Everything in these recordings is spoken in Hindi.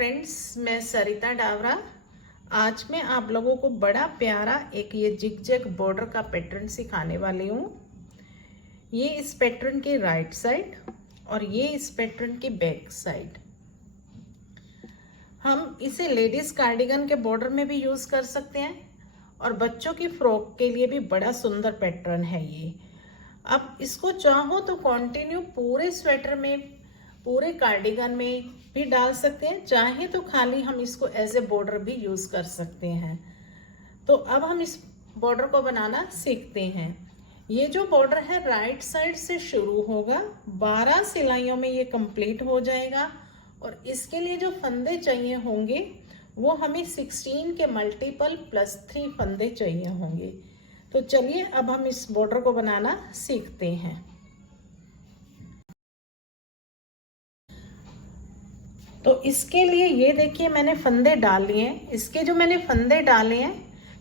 फ्रेंड्स, मैं सरिता डावरा। आज मैं आप लोगों को बड़ा प्यारा एक ये जिग-जैग बॉर्डर का पैटर्न सिखाने वाली हूँ। ये इस पैटर्न की राइट साइड और ये इस पैटर्न की बैक साइड। हम इसे लेडीज कार्डिगन के बॉर्डर में भी यूज़ कर सकते हैं और बच्चों की फ्रॉक के लिए भी बड़ा सुंदर पैटर्न है ये। अब इसको चाहो तो कंटिन्यू पूरे स्वेटर में, पूरे कार्डिगन में भी डाल सकते हैं, चाहे तो खाली हम इसको एज ए बॉर्डर भी यूज कर सकते हैं। तो अब हम इस बॉर्डर को बनाना सीखते हैं। ये जो बॉर्डर है राइट साइड से शुरू होगा, 12 सिलाइयों में ये कंप्लीट हो जाएगा और इसके लिए जो फंदे चाहिए होंगे वो हमें 16 के मल्टीपल +3 फंदे चाहिए होंगे। तो चलिए अब हम इस बॉर्डर को बनाना सीखते हैं। तो इसके लिए ये देखिए मैंने फंदे डाल लिए हैं। इसके जो मैंने फंदे डाले हैं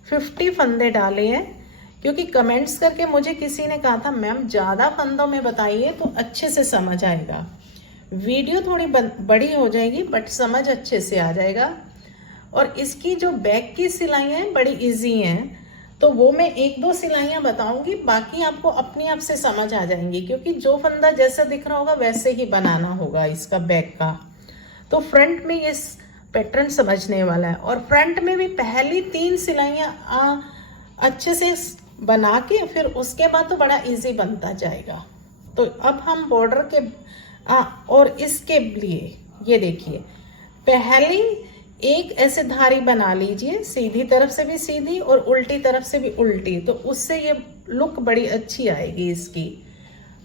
50 फंदे डाले हैं, क्योंकि कमेंट्स करके मुझे किसी ने कहा था मैम ज़्यादा फंदों में बताइए तो अच्छे से समझ आएगा। वीडियो थोड़ी बड़ी हो जाएगी बट समझ अच्छे से आ जाएगा। और इसकी जो बैक की सिलाइयाँ हैं बड़ी इजी हैं, तो वो मैं 1-2 सिलाइयाँ बताऊंगी, बाकी आपको अपने आप से समझ आ जाएंगी, क्योंकि जो फंदा जैसा दिख रहा होगा वैसे ही बनाना होगा इसका बैक का। तो फ्रंट में ये पैटर्न समझने वाला है और फ्रंट में भी पहली 3 सिलाइयाँ अच्छे से बना के फिर उसके बाद तो बड़ा इजी बनता जाएगा। तो अब हम बॉर्डर के और इसके लिए ये देखिए, पहली एक ऐसे धारी बना लीजिए, सीधी तरफ से भी सीधी और उल्टी तरफ से भी उल्टी, तो उससे ये लुक बड़ी अच्छी आएगी इसकी।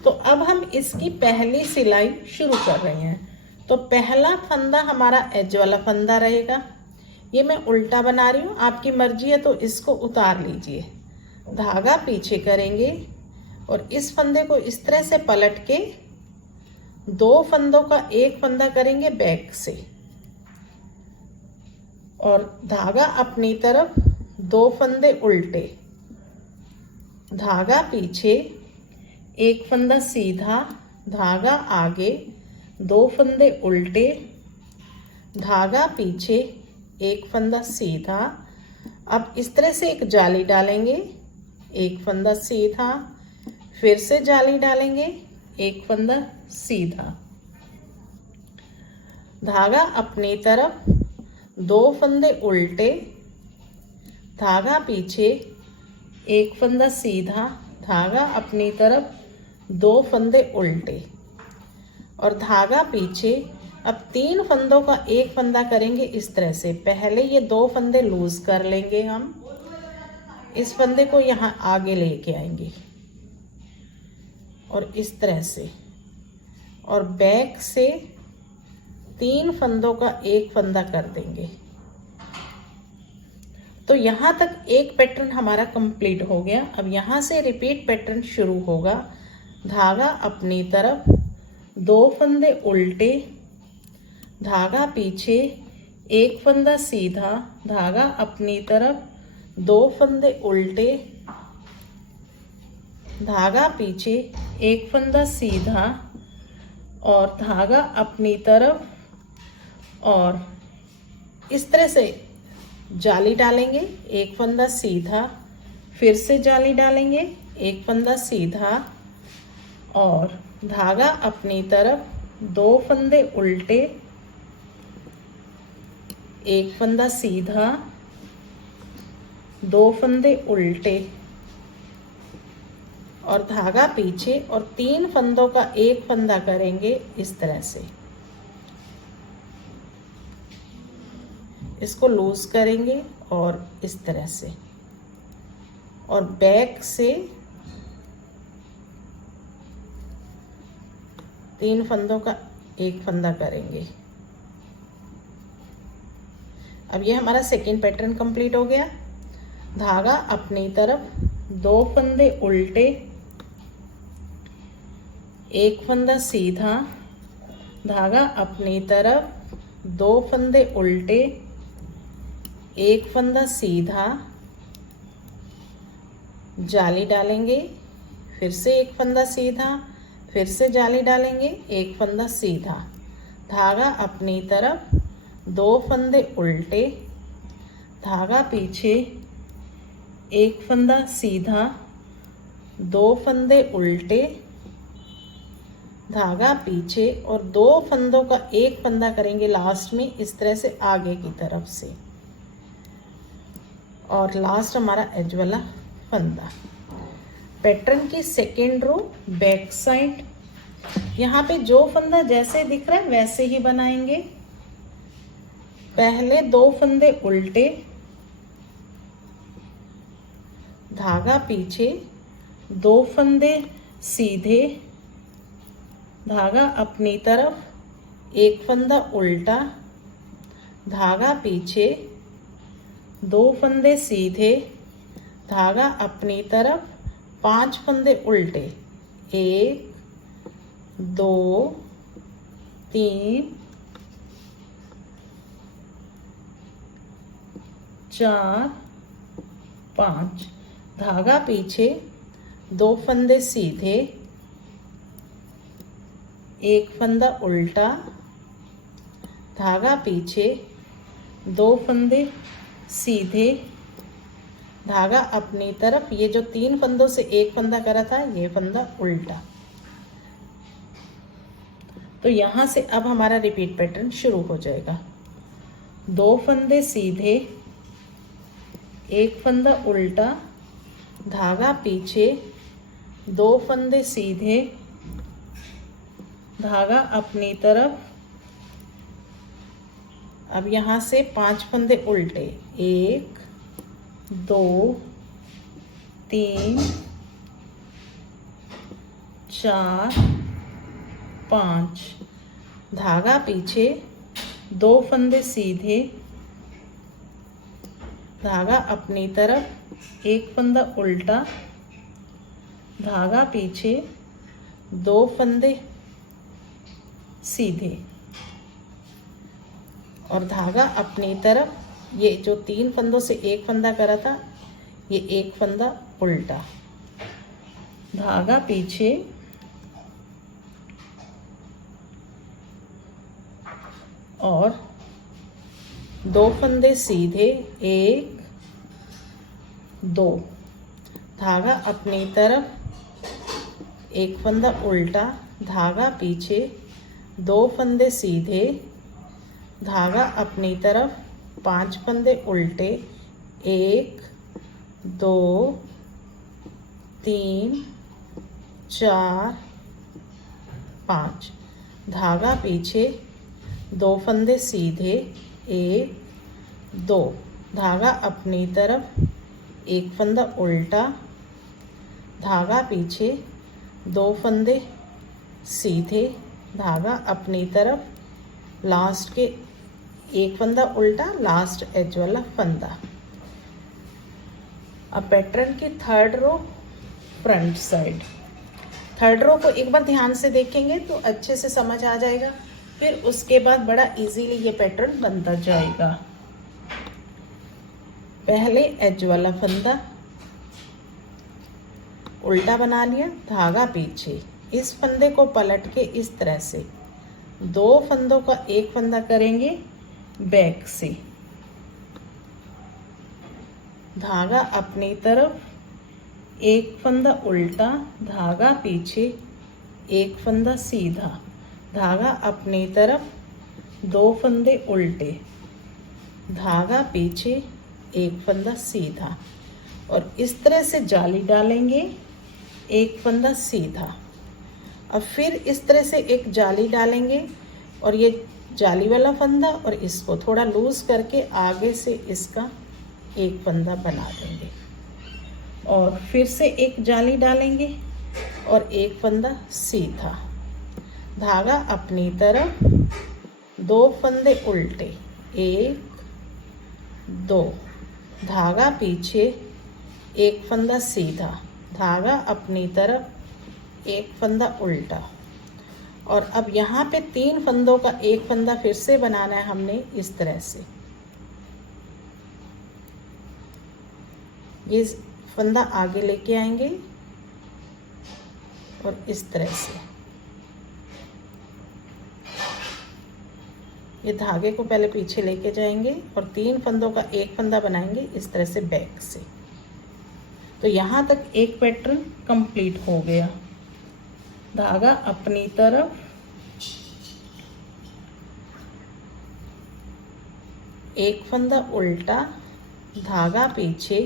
तो अब हम इसकी पहली सिलाई शुरू कर रहे हैं। तो पहला फंदा हमारा एज वाला फंदा रहेगा। ये मैं उल्टा बना रही हूँ, आपकी मर्जी है तो इसको उतार लीजिए। धागा पीछे करेंगे और इस फंदे को इस तरह से पलट के 2 फंदों का एक फंदा करेंगे बैक से और धागा अपनी तरफ, 2 फंदे उल्टे, धागा पीछे, एक फंदा सीधा, धागा आगे, 2 फंदे उल्टे, धागा पीछे, एक फंदा सीधा। अब इस तरह से एक जाली डालेंगे, एक फंदा सीधा, फिर से जाली डालेंगे, एक फंदा सीधा, धागा अपनी तरफ, 2 फंदे उल्टे, धागा पीछे, एक फंदा सीधा, धागा अपनी तरफ, 2 फंदे उल्टे और धागा पीछे। अब 3 फंदों का एक फंदा करेंगे इस तरह से। पहले ये 2 फंदे लूज कर लेंगे, हम इस फंदे को यहाँ आगे लेके आएंगे और इस तरह से, और बैक से 3 फंदों का एक फंदा कर देंगे। तो यहाँ तक एक पैटर्न हमारा कंप्लीट हो गया। अब यहाँ से रिपीट पैटर्न शुरू होगा। धागा अपनी तरफ, 2 फंदे उल्टे, धागा पीछे, एक फंदा सीधा, धागा अपनी तरफ, 2 फंदे उल्टे, धागा पीछे, एक फंदा सीधा और धागा अपनी तरफ, और इस तरह से जाली डालेंगे, एक फंदा सीधा, फिर से जाली डालेंगे, एक फंदा सीधा और धागा अपनी तरफ, 2 फंदे उल्टे, एक फंदा सीधा, 2 फंदे उल्टे और धागा पीछे, और 3 फंदों का एक फंदा करेंगे इस तरह से। इसको लूज करेंगे और इस तरह से, और बैक से 3 फंदों का एक फंदा करेंगे। अब ये हमारा सेकेंड पैटर्न कंप्लीट हो गया। धागा अपनी तरफ, 2 फंदे उल्टे, एक फंदा सीधा, धागा अपनी तरफ, 2 फंदे उल्टे, एक फंदा सीधा, जाली डालेंगे, फिर से एक फंदा सीधा, फिर से जाली डालेंगे, एक फंदा सीधा, धागा अपनी तरफ, 2 फंदे उल्टे, धागा पीछे, एक फंदा सीधा, 2 फंदे उल्टे, धागा पीछे और 2 फंदों का एक फंदा करेंगे लास्ट में इस तरह से आगे की तरफ से, और लास्ट हमारा एज वाला फंदा। पैटर्न की सेकेंड रो बैक साइड, यहाँ पे जो फंदा जैसे दिख रहा है वैसे ही बनाएंगे। पहले 2 फंदे उल्टे, धागा पीछे, 2 फंदे सीधे, धागा अपनी तरफ, एक फंदा उल्टा, धागा पीछे, 2 फंदे सीधे, धागा अपनी तरफ, 5 फंदे उल्टे, 1 2 3 4 5, धागा पीछे, 2 फंदे सीधे, एक फंदा उल्टा, धागा पीछे, 2 फंदे सीधे, धागा अपनी तरफ, ये जो 3 फंदों से एक फंदा करा था ये फंदा उल्टा। तो यहाँ से अब हमारा रिपीट पैटर्न शुरू हो जाएगा। 2 फंदे सीधे, एक फंदा उल्टा, धागा पीछे, 2 फंदे सीधे, धागा अपनी तरफ, अब यहाँ से 5 फंदे उल्टे, 1 2 3 4 5, धागा पीछे, 2 फंदे सीधे, धागा अपनी तरफ, एक फंदा उल्टा, धागा पीछे, 2 फंदे सीधे और धागा अपनी तरफ, ये जो 3 फंदों से एक फंदा करा था ये एक फंदा उल्टा, धागा पीछे, और 2 फंदे सीधे, 1 2, धागा अपनी तरफ, एक फंदा उल्टा, धागा पीछे, 2 फंदे सीधे, धागा अपनी तरफ, 5 फंदे उल्टे, 1 2 3 4 5, धागा पीछे, 2 फंदे सीधे, 1 2, धागा अपनी तरफ, एक फंदा उल्टा, धागा पीछे, 2 फंदे सीधे, धागा अपनी तरफ, लास्ट के एक फंदा उल्टा, लास्ट एज वाला फंदा। अब पैटर्न की third row front side, third row को एक बार ध्यान से देखेंगे तो अच्छे से समझ आ जाएगा, फिर उसके बाद बड़ा इजीली ये पैटर्न बनता जाएगा। पहले एज वाला फंदा उल्टा बना लिया, धागा पीछे, इस फंदे को पलट के इस तरह से 2 फंदों का एक फंदा करेंगे बैक से, धागा अपनी तरफ, एक फंदा उल्टा, धागा पीछे, एक फंदा सीधा, धागा अपनी तरफ, 2 फंदे उल्टे, धागा पीछे, एक फंदा सीधा, और इस तरह से जाली डालेंगे, एक फंदा सीधा। अब फिर इस तरह से एक जाली डालेंगे और ये जाली वाला फंदा और इसको थोड़ा लूज करके आगे से इसका एक फंदा बना देंगे, और फिर से एक जाली डालेंगे और एक फंदा सीधा, धागा अपनी तरफ, 2 फंदे उल्टे, 1 2, धागा पीछे, एक फंदा सीधा, धागा अपनी तरफ, एक फंदा उल्टा, और अब यहाँ पे 3 फंदों का एक फंदा फिर से बनाना है हमने इस तरह से। ये फंदा आगे लेके आएंगे और इस तरह से ये धागे को पहले पीछे लेके जाएंगे और 3 फंदों का एक फंदा बनाएंगे इस तरह से बैक से। तो यहाँ तक एक पैटर्न कंप्लीट हो गया। धागा अपनी तरफ, एक फंदा उल्टा, धागा पीछे,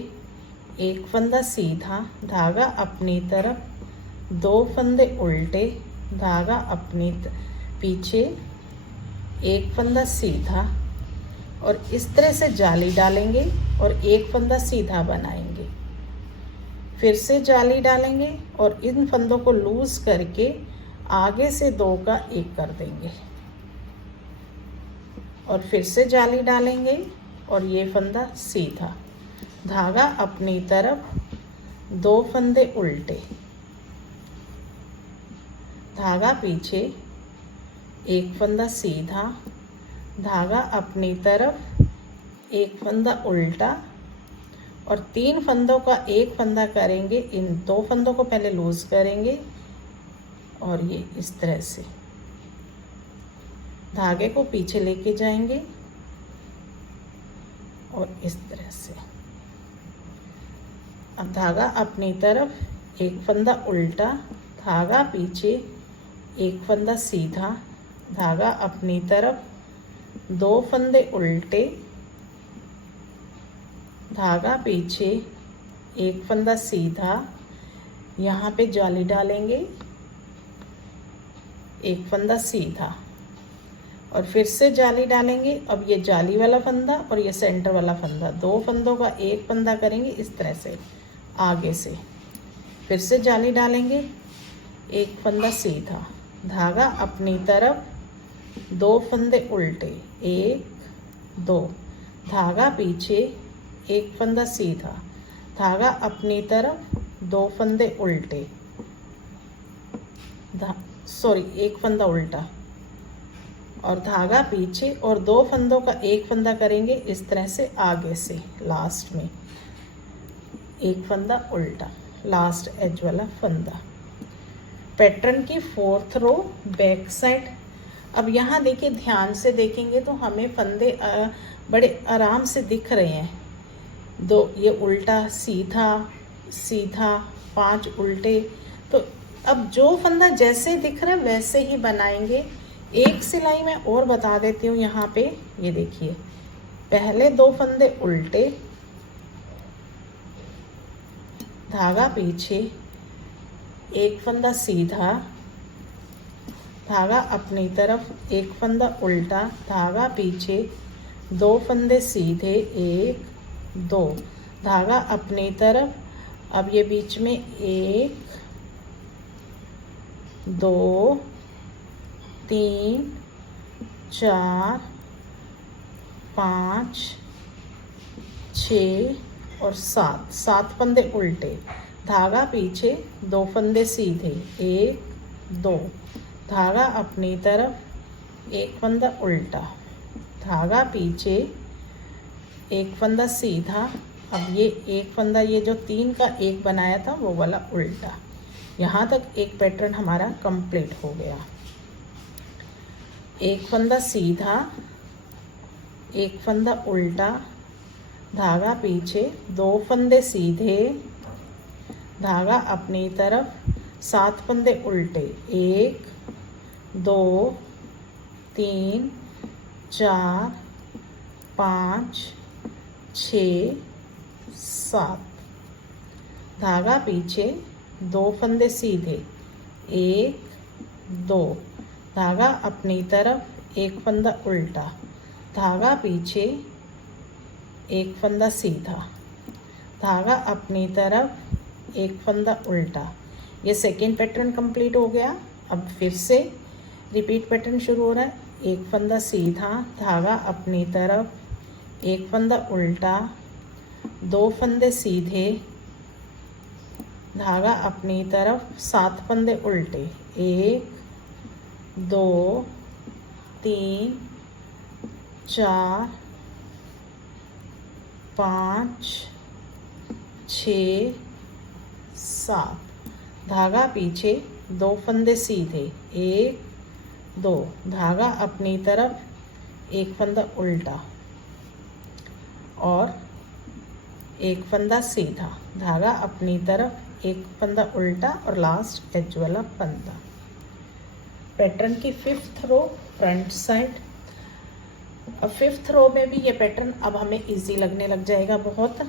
एक फंदा सीधा, धागा अपनी तरफ, 2 फंदे उल्टे, धागा अपनी पीछे, एक फंदा सीधा और इस तरह से जाली डालेंगे और एक फंदा सीधा बनाएंगे। फिर से जाली डालेंगे और इन फंदों को लूज करके आगे से 2 का 1 कर देंगे और फिर से जाली डालेंगे और ये फंदा सीधा, धागा अपनी तरफ, 2 फंदे उल्टे, धागा पीछे, एक फंदा सीधा, धागा अपनी तरफ, एक फंदा उल्टा और 3 फंदों का एक फंदा करेंगे। इन 2 फंदों को पहले लूज करेंगे और ये इस तरह से धागे को पीछे लेके जाएंगे और इस तरह से। अब धागा अपनी तरफ, एक फंदा उल्टा, धागा पीछे, एक फंदा सीधा, धागा अपनी तरफ, 2 फंदे उल्टे, धागा पीछे, एक फंदा सीधा, यहाँ पे जाली डालेंगे, एक फंदा सीधा और फिर से जाली डालेंगे। अब ये जाली वाला फंदा और ये सेंटर वाला फंदा, 2 फंदों का एक फंदा करेंगे इस तरह से आगे से। फिर से जाली डालेंगे, एक फंदा सीधा, धागा अपनी तरफ, 2 फंदे उल्टे, 1 2, धागा पीछे, एक फंदा सीधा, धागा अपनी तरफ, 2 फंदे उल्टे, एक फंदा उल्टा और धागा पीछे और 2 फंदों का एक फंदा करेंगे इस तरह से आगे से। लास्ट में एक फंदा उल्टा, लास्ट एज वाला फंदा। पैटर्न की 4th रो बैक साइड। अब यहाँ देखिए, ध्यान से देखेंगे तो हमें फंदे बड़े आराम से दिख रहे हैं। 2 ये उल्टा, सीधा सीधा, 5 उल्टे। तो अब जो फंदा जैसे दिख रहा है वैसे ही बनाएंगे। एक सिलाई मैं और बता देती हूँ यहाँ पे, ये देखिए, पहले 2 फंदे उल्टे, धागा पीछे, एक फंदा सीधा, धागा अपनी तरफ, एक फंदा उल्टा, धागा पीछे, 2 फंदे सीधे, 1 2, धागा अपनी तरफ। अब ये बीच में 1 2 3 4 5 6 और 7 फंदे उल्टे, धागा पीछे, 2 फंदे सीधे, 1 2, धागा अपनी तरफ, एक फंदा उल्टा, धागा पीछे, एक फंदा सीधा। अब ये एक फंदा, ये जो 3 का 1 बनाया था वो वाला उल्टा। यहाँ तक एक पैटर्न हमारा कंप्लीट हो गया। एक फंदा सीधा, एक फंदा उल्टा, धागा पीछे, 2 फंदे सीधे, धागा अपनी तरफ, 7 फंदे उल्टे, 1 2 3 4 5 6 7, धागा पीछे, 2 फंदे सीधे, 1 2, धागा अपनी तरफ, एक फंदा उल्टा, धागा पीछे, एक फंदा सीधा, धागा अपनी तरफ, एक फंदा उल्टा। ये सेकेंड पैटर्न कंप्लीट हो गया। अब फिर से रिपीट पैटर्न शुरू हो रहा है। एक फंदा सीधा, धागा अपनी तरफ, एक फंदा उल्टा, 2 फंदे सीधे, धागा अपनी तरफ, 7 फंदे उल्टे, 1 2 3 4 5 6 7, धागा पीछे, 2 फंदे सीधे, 1 2, धागा अपनी तरफ, एक फंदा उल्टा और एक फंदा सीधा, धागा अपनी तरफ, एक फंदा उल्टा और लास्ट एज वाला फंदा। पैटर्न की 5th रो फ्रंट साइड। अब 5th रो में भी ये पैटर्न अब हमें इजी लगने लग जाएगा बहुत।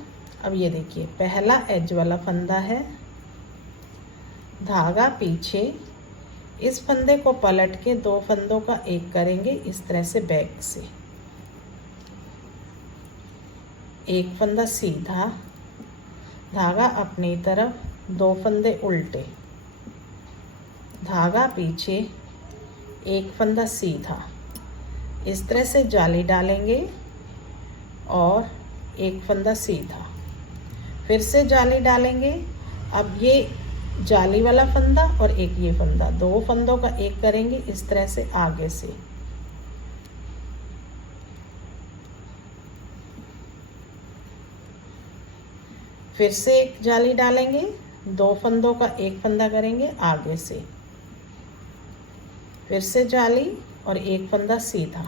अब ये देखिए, पहला एज वाला फंदा है, धागा पीछे, इस फंदे को पलट के 2 फंदों का एक करेंगे इस तरह से बैक से, एक फंदा सीधा, धागा अपनी तरफ, 2 फंदे उल्टे, धागा पीछे, एक फंदा सीधा, इस तरह से जाली डालेंगे और एक फंदा सीधा, फिर से जाली डालेंगे। अब ये जाली वाला फंदा और एक ये फंदा, 2 फंदों का एक करेंगे इस तरह से आगे से, फिर से एक जाली डालेंगे, 2 फंदों का एक फंदा करेंगे आगे से, फिर से जाली और एक फंदा सीधा,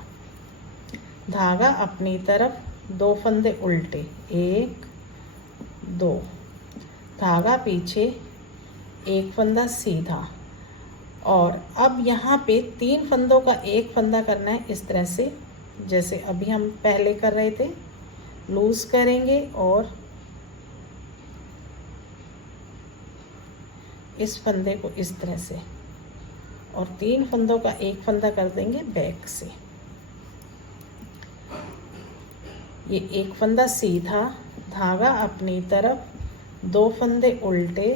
धागा अपनी तरफ, 2 फंदे उल्टे, 1 2, धागा पीछे, एक फंदा सीधा। और अब यहाँ पे 3 फंदों का एक फंदा करना है इस तरह से, जैसे अभी हम पहले कर रहे थे। लूज करेंगे और इस फंदे को इस तरह से, और 3 फंदों का एक फंदा कर देंगे बैक से। ये एक फंदा सीधा, धागा अपनी तरफ, 2 फंदे उल्टे,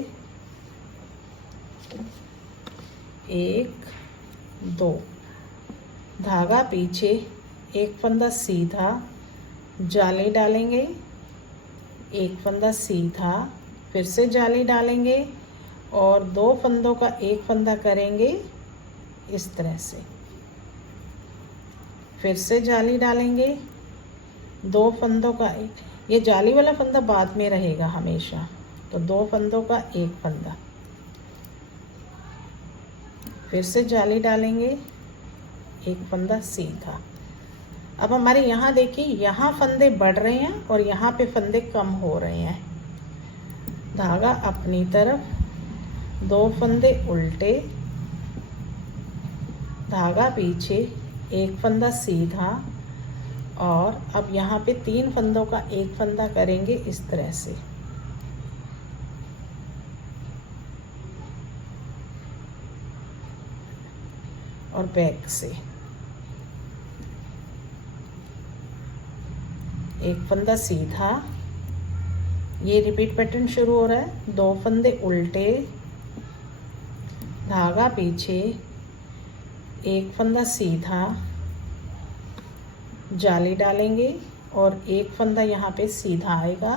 1 2, धागा पीछे, एक फंदा सीधा, जाली डालेंगे, एक फंदा सीधा, फिर से जाली डालेंगे और 2 फंदों का एक फंदा करेंगे इस तरह से, फिर से जाली डालेंगे, 2 फंदों का एक, ये जाली वाला फंदा बाद में रहेगा हमेशा, तो 2 फंदों का एक फंदा, फिर से जाली डालेंगे, एक फंदा सीधा। अब हमारे यहाँ देखिए, यहाँ फंदे बढ़ रहे हैं और यहाँ पे फंदे कम हो रहे हैं। धागा अपनी तरफ, 2 फंदे उल्टे, धागा पीछे, एक फंदा सीधा, और अब यहाँ पे 3 फंदों का एक फंदा करेंगे इस तरह से, और बैक से एक फंदा सीधा। ये रिपीट पैटर्न शुरू हो रहा है, 2 फंदे उल्टे, धागा पीछे, एक फंदा सीधा, जाली डालेंगे और एक फंदा यहाँ पे सीधा आएगा,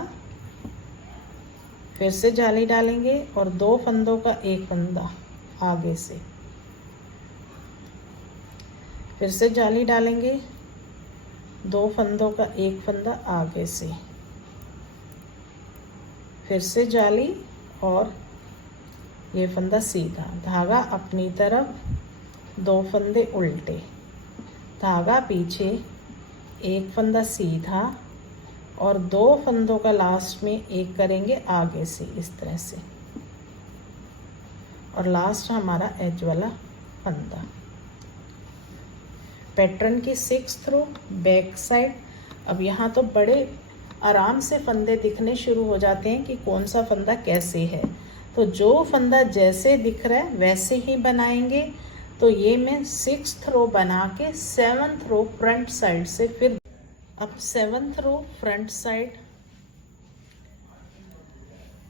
फिर से जाली डालेंगे और 2 फंदों का एक फंदा आगे से, फिर से जाली डालेंगे, 2 फंदों का एक फंदा आगे से, फिर से जाली और ये फंदा सीधा, धागा अपनी तरफ, 2 फंदे उल्टे, धागा पीछे, एक फंदा सीधा और 2 फंदों का लास्ट में एक करेंगे आगे से इस तरह से, और लास्ट हमारा एज वाला फंदा। पैटर्न की 6th रो बैक साइड। अब यहाँ तो बड़े आराम से फंदे दिखने शुरू हो जाते हैं कि कौन सा फंदा कैसे है, तो जो फंदा जैसे दिख रहा है वैसे ही बनाएंगे। तो ये मैं 6th रो बना के 7th रो फ्रंट साइड से, फिर अब 7th रो फ्रंट साइड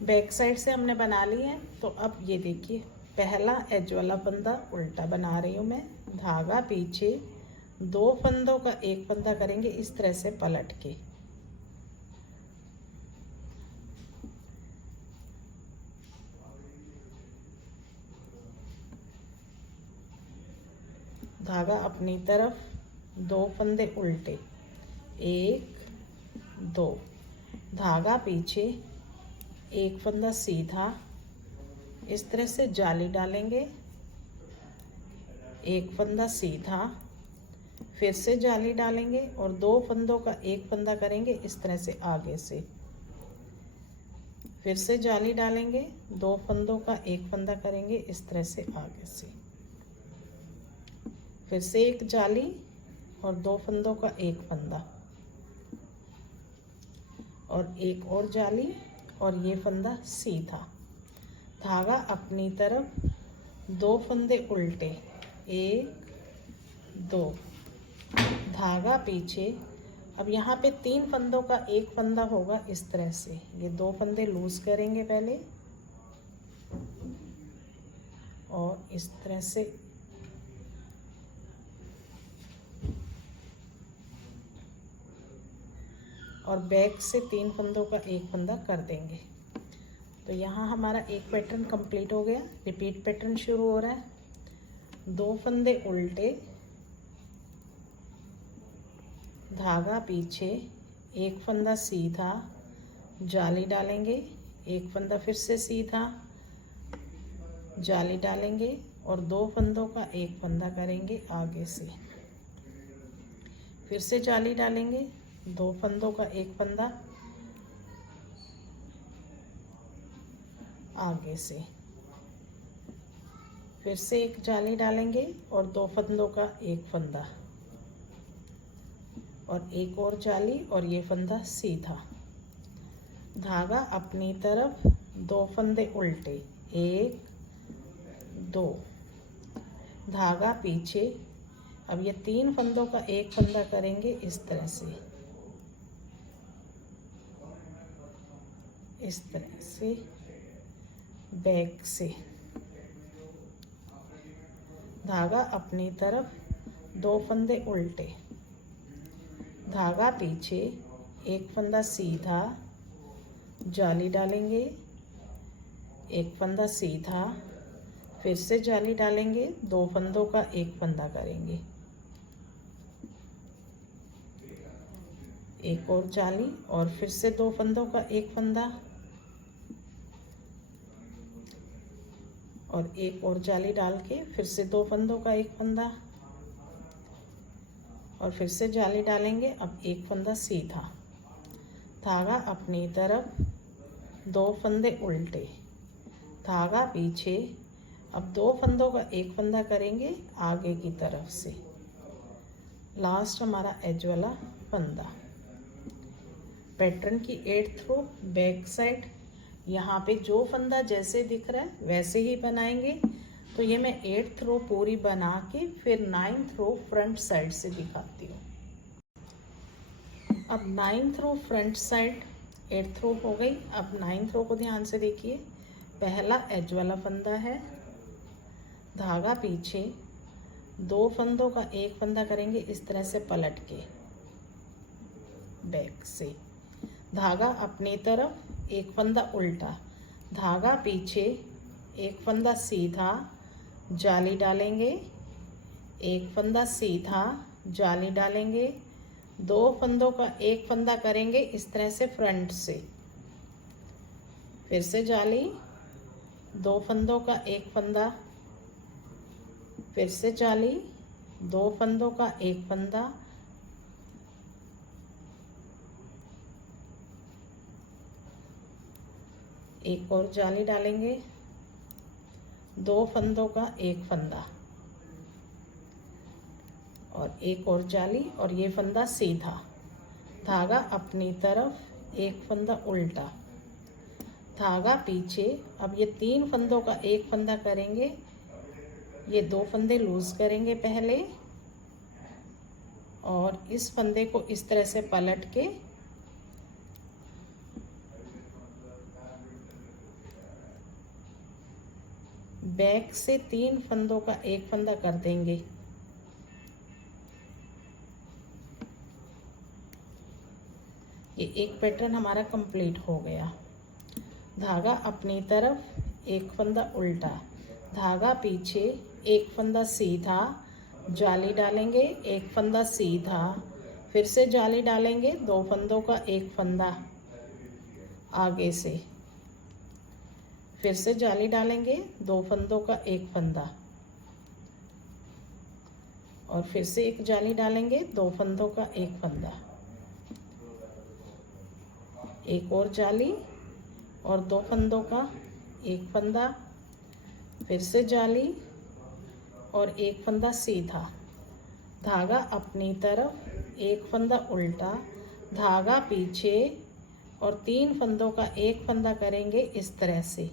बैक साइड से हमने बना ली है। तो अब ये देखिए, पहला एज वाला फंदा उल्टा बना रही हूँ मैं, धागा पीछे, 2 फंदों का एक फंदा करेंगे इस तरह से पलट के, धागा अपनी तरफ, 2 फंदे उल्टे, 1 2, धागा पीछे, एक फंदा सीधा, इस तरह से जाली डालेंगे, एक फंदा सीधा, फिर से जाली डालेंगे और 2 फंदों का एक फंदा करेंगे इस तरह से आगे से, फिर से जाली डालेंगे, 2 फंदों का एक फंदा करेंगे इस तरह से आगे से, फिर से एक जाली और 2 फंदों का एक फंदा और एक और जाली और ये फंदा सीधा, धागा अपनी तरफ, 2 फंदे उल्टे, 1 2, धागा पीछे। अब यहाँ पे 3 फंदों का एक फंदा होगा इस तरह से, ये 2 फंदे लूज करेंगे पहले और इस तरह से और बैक से 3 फंदों का एक फंदा कर देंगे। तो यहाँ हमारा एक पैटर्न कंप्लीट हो गया। रिपीट पैटर्न शुरू हो रहा है। 2 फंदे उल्टे, धागा पीछे, एक फंदा सीधा, जाली डालेंगे, एक फंदा फिर से सीधा, जाली डालेंगे और 2 फंदों का एक फंदा करेंगे आगे से, फिर से जाली डालेंगे, 2 फंदों का एक फंदा आगे से, फिर से एक जाली डालेंगे और 2 फंदों का एक फंदा और एक और जाली और ये फंदा सीधा, धागा अपनी तरफ, 2 फंदे उल्टे, 1 2, धागा पीछे। अब ये 3 फंदों का एक फंदा करेंगे इस तरह से, इस तरह से बैक से, धागा अपनी तरफ, 2 फंदे उल्टे, धागा पीछे, एक फंदा सीधा, जाली डालेंगे, एक फंदा सीधा, फिर से जाली डालेंगे, 2 फंदों का एक फंदा करेंगे, एक और जाली और फिर से 2 फंदों का एक फंदा और एक और जाली डाल के फिर से 2 फंदों का एक फंदा और फिर से जाली डालेंगे। अब एक फंदा सीधा, धागा अपनी तरफ, 2 फंदे उल्टे, धागा पीछे। अब 2 फंदों का एक फंदा करेंगे आगे की तरफ से, लास्ट हमारा एज वाला फंदा। पैटर्न की 8th रो बैक साइड, यहाँ पे जो फंदा जैसे दिख रहा है वैसे ही बनाएंगे। तो ये मैं 8th रो पूरी बना के फिर 9th रो फ्रंट साइड से दिखाती हूँ। अब 9th रो फ्रंट साइड, 8th रो हो गई। अब 9th रो को ध्यान से देखिए। पहला एज वाला फंदा है, धागा पीछे, 2 फंदों का एक फंदा करेंगे इस तरह से पलट के बैक से, धागा अपनी तरफ, एक फंदा उल्टा, धागा पीछे, एक फंदा सीधा, जाली डालेंगे, एक फंदा सीधा, जाली डालेंगे, 2 फंदों का एक फंदा करेंगे इस तरह से फ्रंट से, फिर से जाली, 2 फंदों का एक फंदा, फिर से जाली, 2 फंदों का एक फंदा, एक और जाली डालेंगे, 2 फंदों का एक फंदा और एक और जाली और ये फंदा सीधा, धागा अपनी तरफ, एक फंदा उल्टा, धागा पीछे। अब ये 3 फंदों का एक फंदा करेंगे, ये 2 फंदे लूज करेंगे पहले और इस फंदे को इस तरह से पलट के बैक से 3 फंदों का एक फंदा कर देंगे। ये एक पैटर्न हमारा कंप्लीट हो गया। धागा अपनी तरफ, एक फंदा उल्टा, धागा पीछे, एक फंदा सीधा, जाली डालेंगे, एक फंदा सीधा, फिर से जाली डालेंगे, 2 फंदों का एक फंदा आगे से, फिर से जाली डालेंगे, 2 फंदों का एक फंदा और फिर से एक जाली डालेंगे, 2 फंदों का एक फंदा, एक और जाली और 2 फंदों का एक फंदा, फिर से जाली और एक फंदा सीधा, धागा अपनी तरफ, एक फंदा उल्टा, धागा पीछे और 3 फंदों का एक फंदा करेंगे इस तरह से,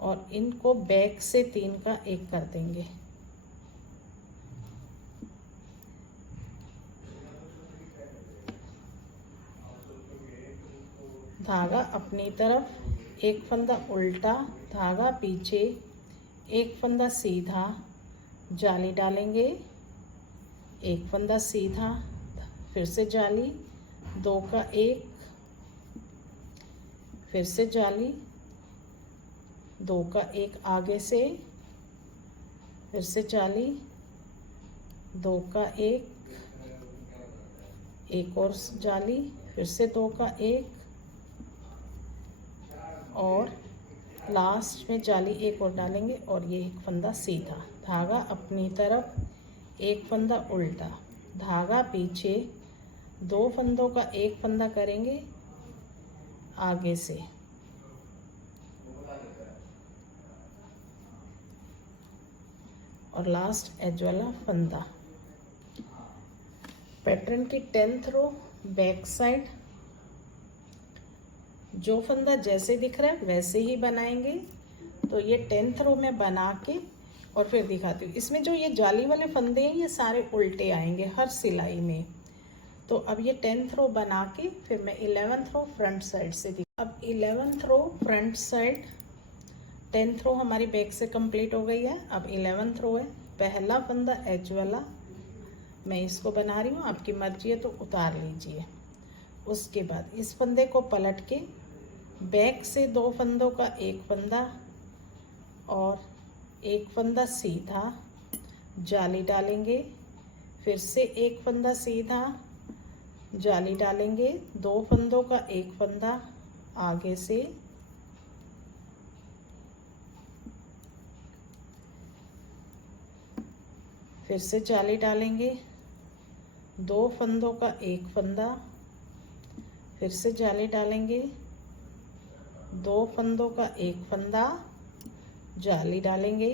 और इनको बैक से 3 का एक कर देंगे। धागा अपनी तरफ, एक फंदा उल्टा, धागा पीछे, एक फंदा सीधा, जाली डालेंगे, एक फंदा सीधा, फिर से जाली, 2 का एक, फिर से जाली, 2 का एक आगे से, फिर से जाली, 2 का एक और जाली, फिर से 2 का एक, और लास्ट में जाली एक और डालेंगे और ये एक फंदा सीधा, धागा अपनी तरफ, एक फंदा उल्टा, धागा पीछे, 2 फंदों का एक फंदा करेंगे आगे से, और लास्ट एज वाला फंदा। पैटर्न की 10th रो बैक साइड, जो फंदा जैसे दिख रहा है वैसे ही बनाएंगे। तो ये 10th रो में बना के और फिर दिखाती हूँ। इसमें जो ये जाली वाले फंदे हैं ये सारे उल्टे आएंगे हर सिलाई में। तो अब ये 10th रो बना के फिर मैं 11th रो फ्रंट साइड से अब 11th रो फ्रंट साइड, 10th रो हमारी बैक से कंप्लीट हो गई है। अब 11th रो है, पहला फंदा एज वाला मैं इसको बना रही हूँ, आपकी मर्जी है तो उतार लीजिए। उसके बाद इस फंदे को पलट के बैक से 2 फंदों का एक फंदा और एक फंदा सीधा, जाली डालेंगे, फिर से एक फंदा सीधा, जाली डालेंगे, 2 फंदों का एक फंदा आगे से, फिर से जाली डालेंगे, 2 फंदों का एक फंदा, फिर से जाली डालेंगे, 2 फंदों का एक फंदा, जाली डालेंगे,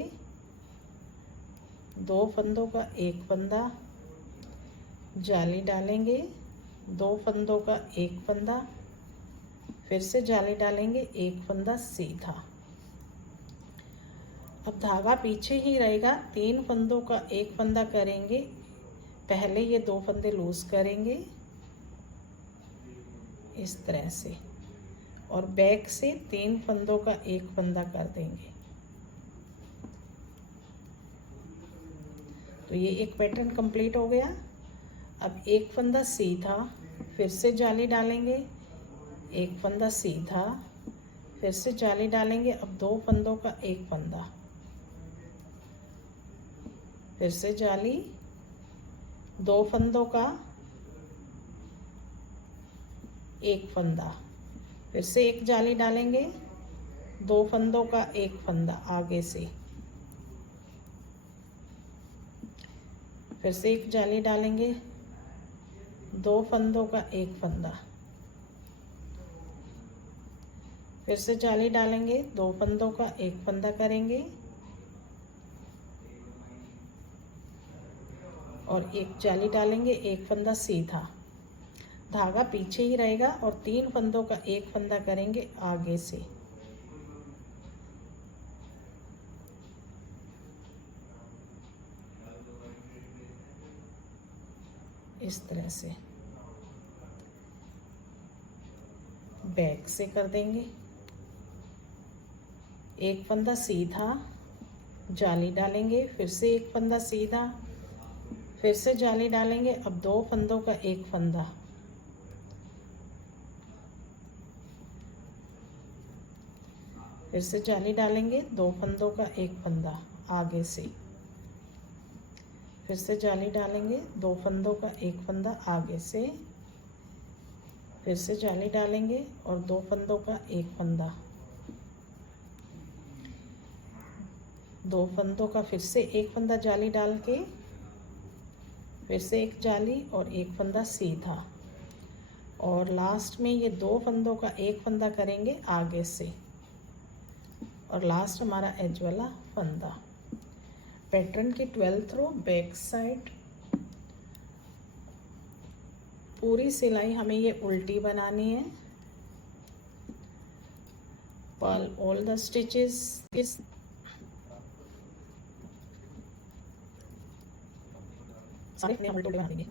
2 फंदों का एक फंदा, जाली डालेंगे, 2 फंदों का एक फंदा, फिर से जाली डालेंगे, एक फंदा सीधा। अब धागा पीछे ही रहेगा, 3 फंदों का एक फंदा करेंगे, पहले ये 2 फंदे लूज करेंगे इस तरह से, और बैक से 3 फंदों का एक फंदा कर देंगे। तो ये एक पैटर्न कंप्लीट हो गया। अब एक फंदा सीधा, फिर से जाली डालेंगे, एक फंदा सीधा, फिर से जाली डालेंगे, अब 2 फंदों का एक फंदा, फिर से जाली, 2 फंदों का एक फंदा, फिर से एक जाली डालेंगे, 2 फंदों का एक फंदा आगे से, फिर से एक जाली डालेंगे, 2 फंदों का एक फंदा, फिर से जाली डालेंगे, 2 फंदों का एक फंदा करेंगे और एक जाली डालेंगे, एक फंदा सीधा, धागा पीछे ही रहेगा और 3 फंदों का एक फंदा करेंगे आगे से, इस तरह से बैक से कर देंगे, एक फंदा सीधा, जाली डालेंगे, फिर से एक फंदा सीधा, फिर से जाली डालेंगे, अब 2 फंदों का एक फंदा, फिर से जाली डालेंगे, 2 फंदों का एक फंदा आगे से, फिर से जाली डालेंगे, 2 फंदों का एक फंदा आगे से, फिर से जाली डालेंगे और 2 फंदों का एक फंदा, 2 फंदों का फिर से एक फंदा जाली डाल के फिर से एक जाली और एक फंदा सीधा, और लास्ट में ये 2 फंदों का एक फंदा करेंगे आगे से, और लास्ट हमारा एज वाला फंदा। पैटर्न की 12th रो बैक साइड। पूरी सिलाई हमें ये उल्टी बनानी है। पर्ल ऑल द स्टिचेस इस सारे हम उल्टे बना देंगे।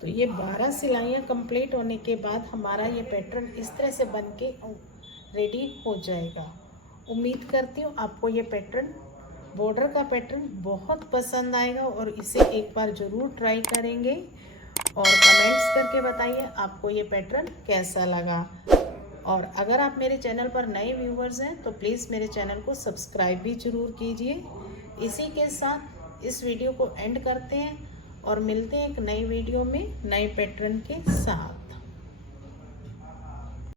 तो ये 12 सिलाइयाँ कंप्लीट होने के बाद हमारा ये पैटर्न इस तरह से बन के रेडी हो जाएगा। उम्मीद करती हूँ आपको ये पैटर्न, बॉर्डर का पैटर्न बहुत पसंद आएगा और इसे एक बार ज़रूर ट्राई करेंगे और कमेंट्स करके बताइए आपको ये पैटर्न कैसा लगा। और अगर आप मेरे चैनल पर नए व्यूवर्स हैं तो प्लीज़ मेरे चैनल को सब्सक्राइब भी ज़रूर कीजिए। इसी के साथ इस वीडियो को एंड करते हैं और मिलते हैं एक नई वीडियो में नए पैटर्न के साथ।